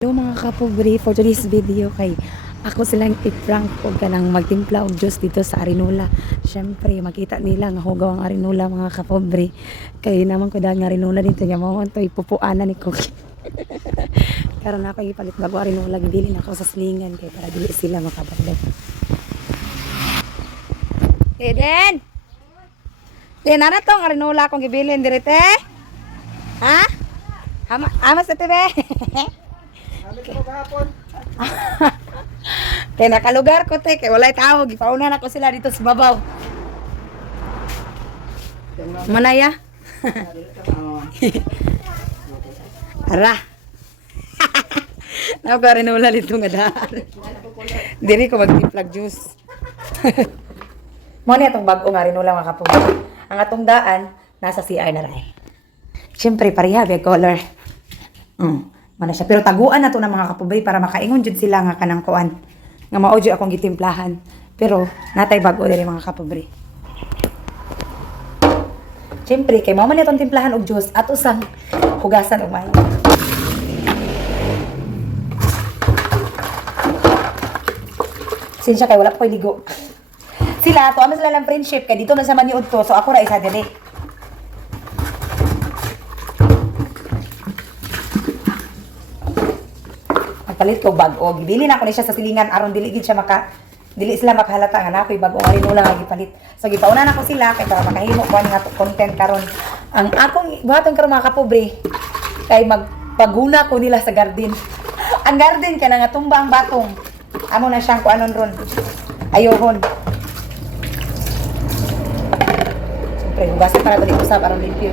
Hello mga kapobre, for today's video kay ako silang i-prank o kanang magtimpla og juice dito sa Arinola. Syempre makita nila nga hugaw ang Arinola mga kapobre. Kay naman ko dahil nga Arinola dito niya mo to ipupuanan ni Cookie. Karon ako ipalit bago Arinola gidili na ako sa slingan kay para dili sila makabagdag. Eden! Eden, ano tong Arinola akong gibilin direte? Ha? Ama sa TV? Kaya nakalugar ko te, kaya walay tao, gipaunan ako sila dito sa babaw. Manaya? Ara. Nakarinula dito nga daan. Dili ko mag-timplag juice. Mo ni atong bag-o nga rinula mga kapug. Ang atong daan nasa CR na ray. Siyempre pareha be color. Mana siya pero taguan na to ng mga kapubay para makaingon jud sila nga kanang kuan nga mao jud akong gitimplahan pero natay bag-o diri mga kapubay. Siyempre kay mao man itong timplahan og juice at usang hugasan og mayo. Sinsya kay wala ko ligo. Sila to amo sila lang friendship kay dito na sa maniud to so ako ra isa diri. Palit ko bag-o. Dili na ako ni siya sa silingan aron dili gid siya dili sila makahalata nga na ako'y bag-o nga rinula nga gipalit. So gipaunan ako sila kay para makahimo ko nga content karon. Ang akong buhaton karon mga kapobre kay magpaguna ko nila sa garden. Ang garden kay nga tumba ang batong. Amo na siyang kuanon ron. Ayohon. Siyempre, hugasan para dali usap aron limpyo.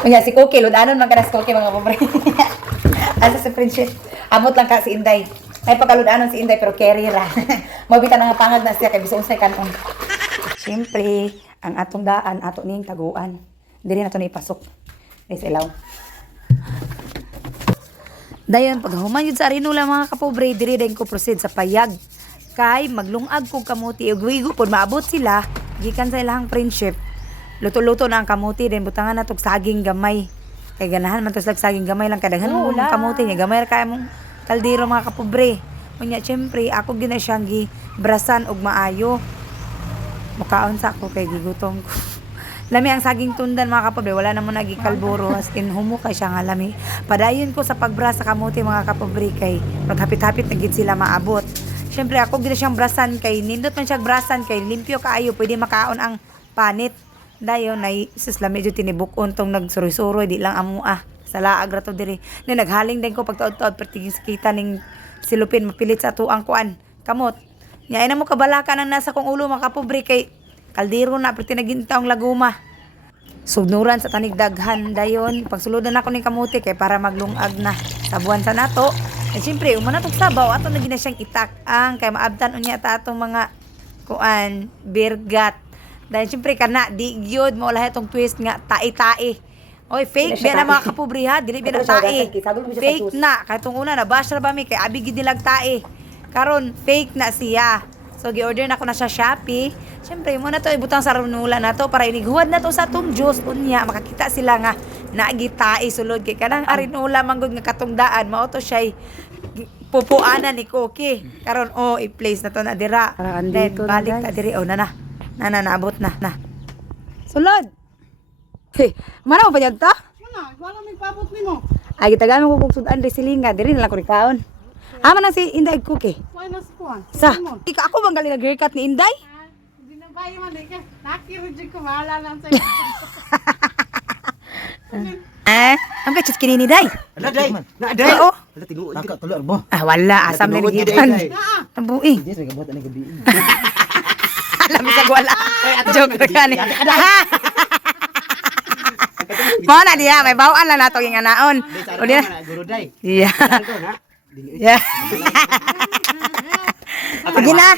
Mga si Cookie, ludanon man ka na si Cookie mga pobre. Asa si friendship. Amot lang ka si Inday. May pagkaludanon si Inday pero carry ra. Mabita na nga pangag na siya kay biso unsay kanon. Siyempre, ang atong daan ato ning taguan. Dili na to na ipasok. Is ilaw. Dayon pag human yun sa Arinola mga kapobre, diri din ko proceed sa payag. Kay maglungag kog kamuti ug wigo pod maabot sila gikan sa ilahang friendship. Luto-luto na ang kamuti din butangan na tog saging gamay. Kay ganahan man to sa saging gamay lang kadaghan mo ang kamuti niya gamay ra kay mong kaldero mga kapobre. Unya syempre ako gina siyang gibrasan og maayo. Mukaon sa ako kay gigutom ko. Lami ang saging tundan mga kapobre, wala na mo nagi kalburo as in humo kay siya nga lami. Padayon ko sa pagbras sa kamuti mga kapobre kay maghapit-hapit na gid sila maabot. Syempre ako gina siyang brasan kay nindot man siya brasan kay limpyo kaayo pwede makaon ang panit. Dayon nay susla medyo tinibukon tong nagsuroy-suroy di lang amo sa laag ra to diri. Ni naghaling din ko pagtaod-taod pertigis kita ning silupin mapilit sa tuang kuan kamot. Nya ina mo kabalaka nang nasa kong ulo mga kapobre kay kaldero na perti nagintaong laguma. Sugnuran sa tanig daghan dayon pagsuludan ako ning kamuti kay para maglungag na sa buwan sa nato. Eh siyempre umana tog sabaw ato na gina siyang itak-ang kay maabtan unya ta atong mga kuan birgat. Dahil siyempre kana, di gyud mo lahat itong twist nga, tae-tae. Oy, fake biya na mga kapobre ha, dili biya na tae. Fake na, kaya itong una na, bash ra ba mi, kay abig nilag tae. Karon fake na siya. So, gi-order na ko na sa Shopee. Siyempre, mo na to, ibutang sa runula na to, para inighuwad na to sa itong juice. Unya, makakita sila nga, naagi-tae sulod. Kay kanang Arinola, manggod nga katungdaan, mao to siya'y pupuanan ni Cookie. Karon i-place na to na dira. Then, balik ta diri, naabot na. Sulod! Hey, mana mo pa dyan ta? Wala may pabot nimo. Ay, gitagaan mo kung sudan resilinga. Diri na lang ko rikaon. Ama na si Inday Cookie. Why na kuan? Sa? Ika ako bang galing nag-haircut ni Inday? Dinabay man ka. Nakirujig ko mahala lang sa iyo. Ang kachit kini ni Day. Ala day. Na Day oh. Ala tinuod ka tulo mo. Wala asam na gitan. Tambuing. Yes, may gabot ani gabi. Alam sa wala. Joke ra kani. Mo na diha may bawaan lang nato yung anaon. O di na. Guru day. Yeah. Na. Yeah. Sige na.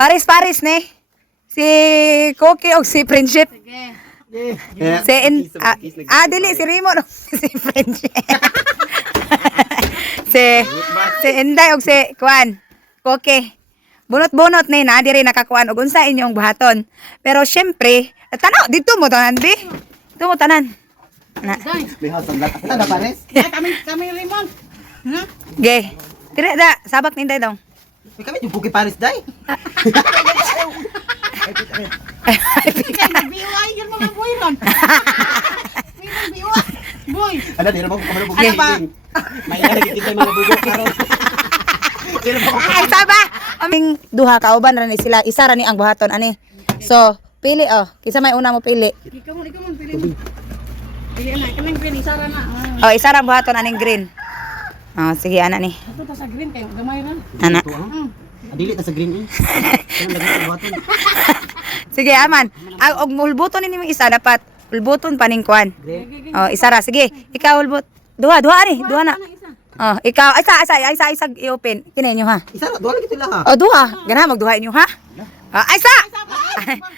Paris ne. Si Cookie og si Friendship. Dili si Rimo no. Si Friendship. si Inday og si Kuan. Cookie. bunot-bunot ni na diri nakakuan og unsa inyong buhaton. Pero syempre, tanaw dito mo tanan bi. Dito mo tanan. Na. Day. May house ang lahat. Ano pares? Ay, kami limon. Ha? Ge. Dire da sabak ninday dong. May kami yung puki pares day. Kaya nag-BUI yun mga boy ron. May nag-BUI. Boy. Ano, di naman ko kamalo bugi. Ano ba? May nakikita yung mga bugok karon. Di naman ko. Ay saba. Aming duha kauban ra ni sila, isa ra ni ang buhaton ani. So, pili oh. Kisa may una mo pili. Ikaw mo, pili mo. Ayan na, kanang green, isara na. Oh, isa ra buhaton aning green. Oh, sige ana ni. Ito ta sa green kayo, gamay ron. Ana. Dili ta sa green eh. Ano lagi sa buhaton? Sige, aman. Og mulbuton ni mo isa dapat. Ulbuton paning kuan. Oh, isa ra. Sige, ikaw ulbut. Duha ani, duha na. Oh, ikaw isa i-open. Kini niyo ha. Isa na, duha lagi sila ha. Oh, duha. Gana magduha inyo ha. Oh, isa.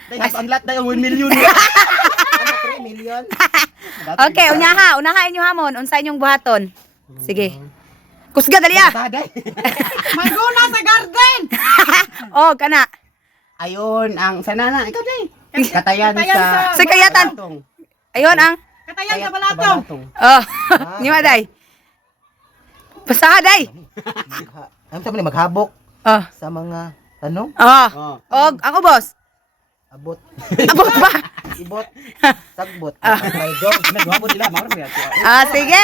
Day, ang lahat day 1 million. 3 million. Okay, unaha inyo hamon. Unsa inyong buhaton? Sige. Kusga dali ah. Day. Maguna sa garden! Oh, kana. Ayun, ang sana na, ikaw day. Katayan Katayan sa... Sa kayatan. Balatong. Ayun ang. Katayan sa Sa balatong. Oh, ni day. Basta day. Ano sabi na maghabok Oh. sa mga tanong? Oh. Oh. Og ang ubos. Abot. Abot ba? Ibot. Sagbot. May dog. Nagwabot nila. Mawala mo yan. Ah, sige.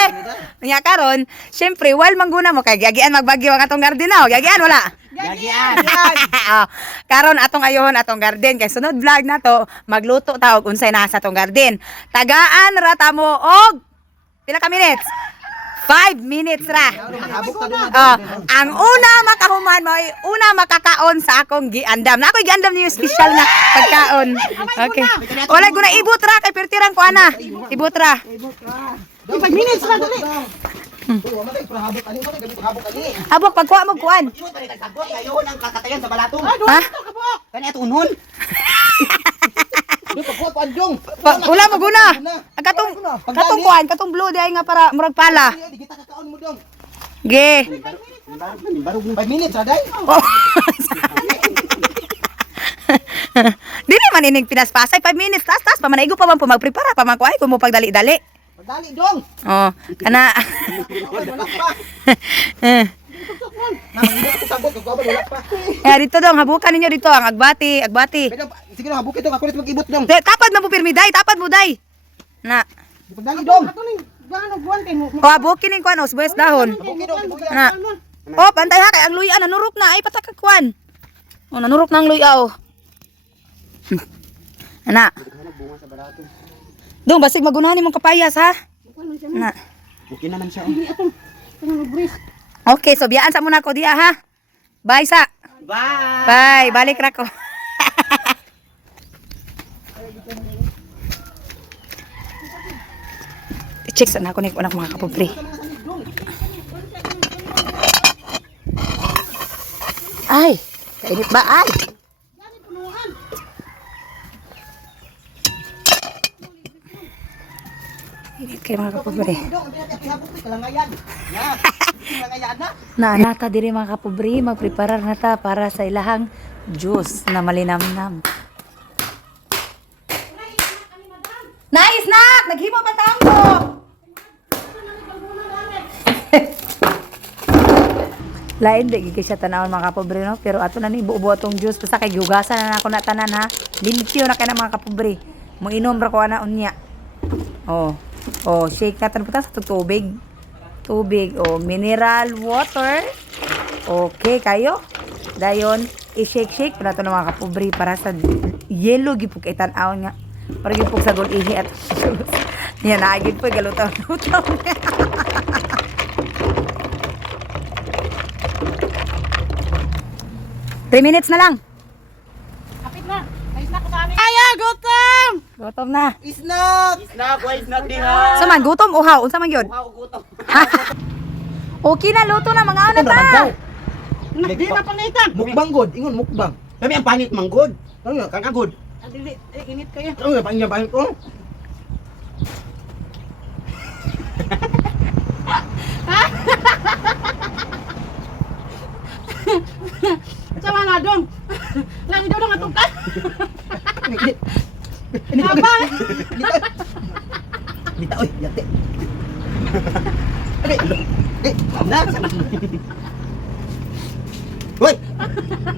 Nya karon, syempre wal mangguna mo kay giagian magbagyo ang atong garden na. Giagian wala. Yagian. Ah, karon atong ayohon atong garden kay sunod vlog na to magluto ta og unsay naa sa atong garden. Tagaan ra ta mo og pila ka minutes? 5 minutes ra. Maghabok ka doon. Oh, ang una makahuman mo ay una makakaon sa akong giandam. Na ako'y giandam niyo special na pagkaon. Okay. Wala ko na ibot ra kay pertirang ko ana. Ibot ra. 5 minutes lang dali. Habok pagkuha mo kuan. Ayun ang kakatayan sa balatong. Ha? Kani ato unhon. Di pagkuha ko anjong. Wala mo guna. Katong kuan, katong blue day nga para murag pala. Di kita kakaon mo dong. Ge. Barog 5 minutes aday. Oh. Dili man ining pinaspasay 5 minutes tas pamanaigo pa man po magprepara pa man kuay kun mo pagdali-dali. Pagdali dong. Oh, kana. Wala pa. Eh. Namangibot ko sagot ko wala pa. Dito dong habukan ninyo dito ang agbati. Pero sige na habuk ito ako rin mag-ibot dong. Tapad man po pirmi day, tapad mo day. Na. Pagdali dong. Ato ning gano buwan kay mo. O habukin ning kuan os buwes dahon. Na. Oh, pantay ha kay ang luya nanurok na ay patakag kuan. Oh, nanurok na ang luya oh. Ana. Dong basig magunahan nimong kapayas ha. Na. Okay naman siya. Okay, so biyaan sa muna ko diya ha. Bye sa. Bye. Bye, balik ra ko. I-check sa na ako ni anak mga kapobre. Ay, kainit ba ay? Init kayo mga kapobre. Naanata diri mga kapobre, magpreparar na ta para sa ilahang juice na malinamnam. Nice nak! Naghimo pa tango! Lain di gigi siya tanawon mga kapobre no, pero ato na ni buo-buo tong juice basta kay giugasan na ako na tanan ha. Limpyo na kay na mga kapobre. Mo inom ra ko ana unya. Oh. Oh, shake natin po sa tubig. Tubig o mineral water. Okay kayo. Dayon i-shake pa nato ng mga kapobre para sa yellow gipug kay tan-awon nga. Para gipug sa gol ihi at juice. Yan naagid po galutaw-lutaw. 3 minutes na lang. Kapit na. May snack sa amin. Aya, gutom! Gutom na. Snack! Snack, why snack din ha? Sa man gutom uhaw, unsa man gyud? Wow, gutom. Okay na luto na mga ana ta. Di na panitan. Mukbang god, ingon mukbang. Kami ang panit manggod. Ano yun, kang agod. Dili, init kayo. Ano yun, panit ko. Sama na dong. Lang daw nga tukan. Ini Apa? Dita oy, yate. Na. Hoy.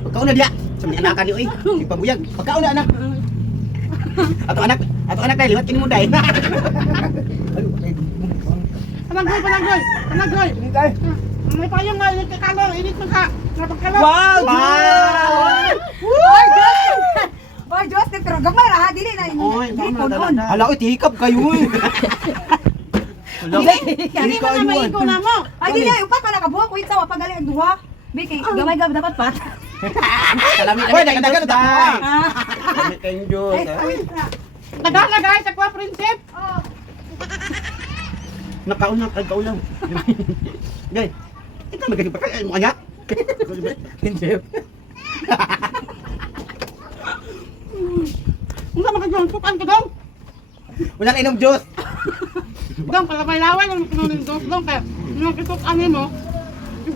Pagkaon na dia. Sa mga anak ni oy. Ipabuyag. Pagkaon na anak. Ato anak dai liwat kini mo dai. Panaggoy. Ini dai. May payong nga init ka kalo, init mo ka. Napagkalo. Wow! Oy, Diyos! Oy, Diyos, pero gamay ra ha, dili na. Oy, Dili punon. hala oy, tikap kayo oy. Hindi mo na maigo na mo. Ay, dili, upat pa nakabuha ko itsa, wapagaling ang duha. Biki, gamay dapat pat. Salami oy, dagan ta. Ah. Salami kayong Diyos. Nagay sa kwa prinsip. Nakaon lang. Gay. Ito magiging pagkain mo kaya? Prinsip. Unsa makagyon tukan ka dong? Wala na inom Diyos. Dong para may lawan ang kununin dong kaya. Nung kitok ani mo.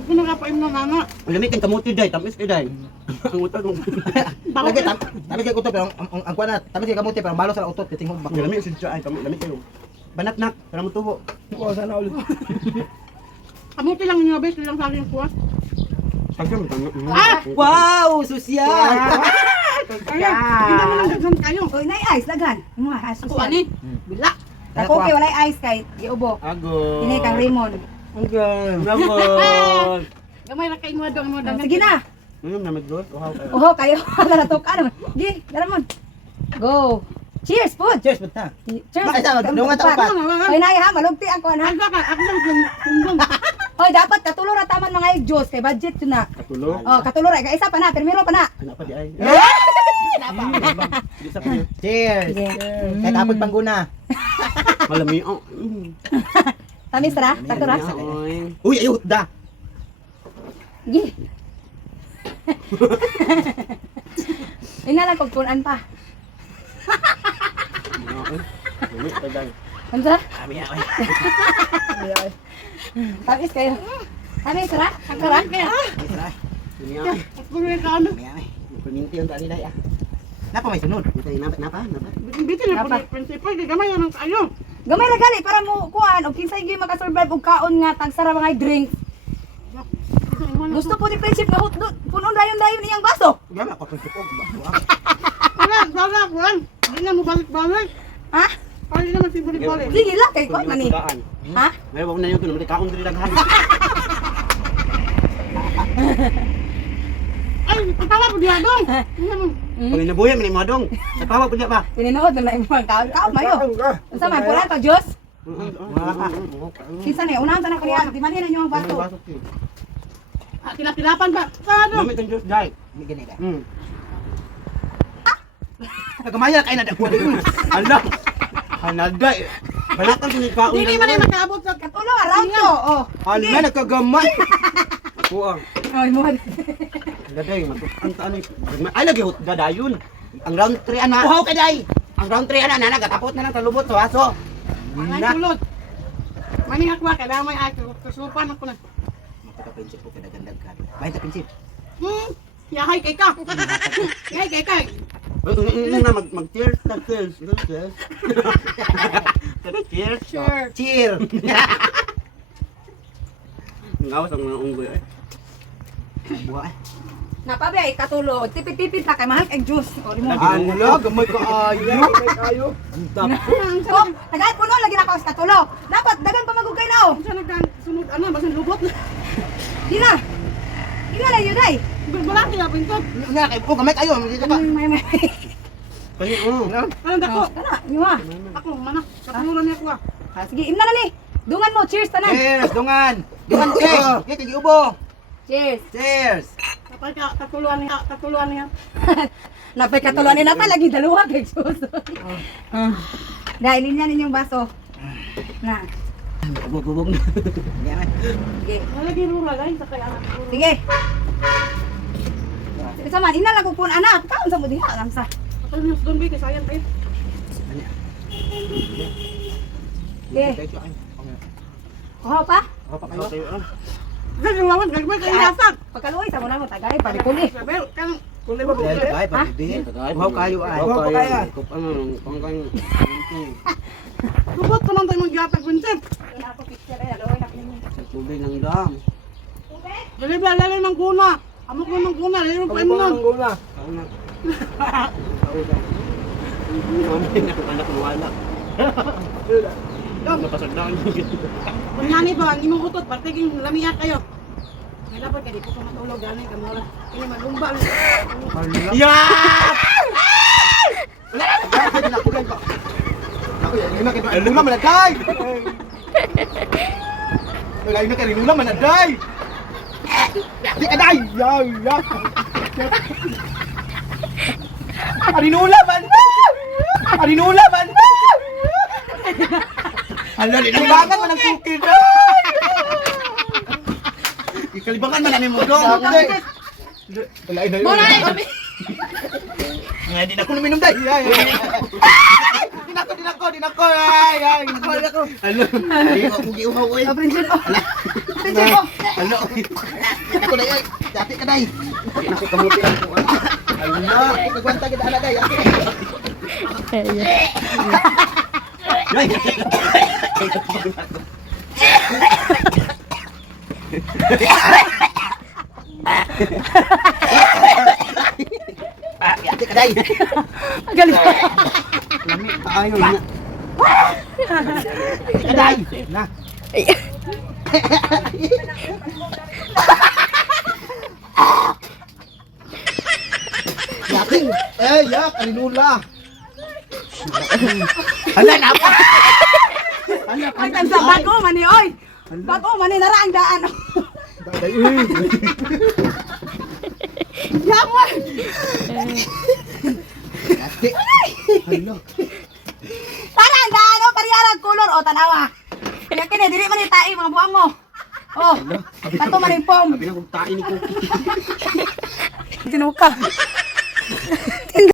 Kuno ka pa imno nana. Lamig kang kamuti day, tamis kay day. Ang utot mo. Lagi tamis kay utot pero ang kuan na, tamis kay kamuti pero malo sa utot tingog ba. Lamig si Jay, lamig kayo. Banat nak, para mo tubo. Oo, sana ulit. Kamuti lang niyo bes lang sa akin kuha. Ah! Wow, sosyal. Kaya, hindi mo lang daghan kayo. Oy, nay ice daghan. Mo asus. Ako ani. Bila. Ako kay walay ice kay giubo. Ago. Ini kang Raymond. Ago. Bravo. Gamay ra kay mo dong mo daghan. Sige na. Namig Diyos. Uhaw kayo. Oho, kayo na tukan. Gi, Ramon. Go. Cheers, food. Cheers punta. Cheers. Bakit sa dungan ta upat? Oy, nay ha, malugti ang kuan ha. Ako lang sundong. Oy, dapat katulo ra taman mga Diyos kay budget yun na. Katulo. Oh, katulo ra, isa pa na, permiro pa na. Ano pa di ay? Cheers. Sige. Kahit apod pangguna. Malami oh. Tamis ra, tato ra. Uy, ayun da. Gi. Ina lang kog punan pa. Unsa? Tamis kayo. Tamis ra, tato ra. Ako rin ka ano. Kuminti yung tali day ah. Napa may sunod? Napa? Bitin na po ni prinsipal kay gamay nang kayo. Gamay ra gali para mo kuan og kinsay gyud makasurvive og kaon nga tagsara mga drink. Gusto po ni Friendship nga hotdog. Punon dayon iyang baso. Gala ko prinsipog. Wala. Hindi na mo balik-balik. Ha? Pwede naman si balik-balik. Sige la kay kuan man ni. Ha? Ngayon wag na yung tunod kaon diri daghan. Ay, patawa po diya dong. Pag inabuya man mo dong. Tapawa pud pa. Tininood na imong kaon. Kaon mayo. Unsa man punan pa Diyos? Wala pa. Kinsa ni unahan ta na kaniya. Di man na niyo ang baso. Tilap-tilapan ba? Ano? Lamit ang Diyos day. Gani day. Nagamaya kay na dako. Ala. Hanaday. Balatan ni kaon. Dili man ay makaabot sa Katulo around to. Oh. Ala nagkagamay. Kuang. Ay mo. Gaday ang taan ni. Ay lagi hot gadayon. Ang round 3 ana. Uhaw kay day. Ang round 3 ana nagatapot na ng talubot sa aso. Ay kulot. Maning akwa kada may ako kasupan ako na. Prinsip ko kadagandag ka. Bahay ta prinsip. Yahay kay ka. Yahay kay ka. Ano na mag-cheers na cheers. Cheers. Cheers. Sure. Cheer. Ngawas ang mga unggoy eh. Buha eh. Napabay katulo. Tipid-tipid ta kay mahal kay Diyos. O di mo. Ala, gamay ka ayo. Ang tap. Oh, tagaan puno lagi na ako sa katulo. Dapat dagan pa magugay na oh. Unsa nagkan sunod ano basin lubot. Di na. Di na lang yun ay. Wala kaya pintot. Nga kay ko gamay kayo. Dito ka. May. Kaya Ano dako? Kana, niwa. Ako mana katuluran niya ko. Sige, imna na ni. Dungan mo, cheers tanan. Cheers, dungan. Dungan cake. Cake giubo. Cheers. Cheers. Kapag katuluan niya. Napay katuluan ni nata lagi dalawa kay Diyos. Dahil linya ninyong baso. Na. Bubog na. Sige. Lagi rura dai sa kay anak. Sige. Sige sama, ina lang kung anak. Kaon sa mo diha lang sa. Kapag niyo doon bi kay sayang tayo. Sige. Kuha pa? Apa kayo? Gagawin, gagawin kayo nasag. Pagkaluoy sa mo na mo tagay palikuli. Sabi, kan, Kulay ba kulay? Ay, pagbibihin. Uhaw kayo ay. Uhaw kayo. subot ko lang tayo mag-gatag, Vincent. Tubig ng dam. Dali ba, lalim ng kuna. Amok lang ng kuna, lalim ng paimunan. guna. Anak mo wala. Napasagdaan yung Kung nani ba, hindi mo utot, partiging lamiya kayo. May dapat ka, di ko matulog, gano'n ka mo. Kaya malumbal. Yeah! Ako yan, lima kayo. Ay, lima manaday! Wala yun na kayo, lima manaday! Di ka day! Yaw, yaw! Arinula, banda! Arinula, banda! Hala, linalibangan man ang cookie na! Ikalibangan man namin mo doon! Wala yun na yun! Wala na kami. Nga, di na ko luminom day! Di na ko! Ay! Alo! Di ko kong giuhaw eh! Prinsip po. Prinsip po. Alo! Di na ko day ay! Dati ka day! Di na ko kamuti ang kuha! Alo! Kagwanta kita na day! Ay! Dati ka day! Galing. Lami, paayo na! Dati ka day! Na! Yakin! Eh, yak! Alinula! Hala, napa! Hala, Ay, tansa, bago man ni, oy. Bago man ni, naraang daan. Yaman! Dati! Hala! Naraang daan, o, pariyarang kulor, o, tanawa. Kaya kini, dili man ni tae, mga buwang mo. Oh, kato man ni pom. Sabi na kong tain ni Cookie. Tinuka.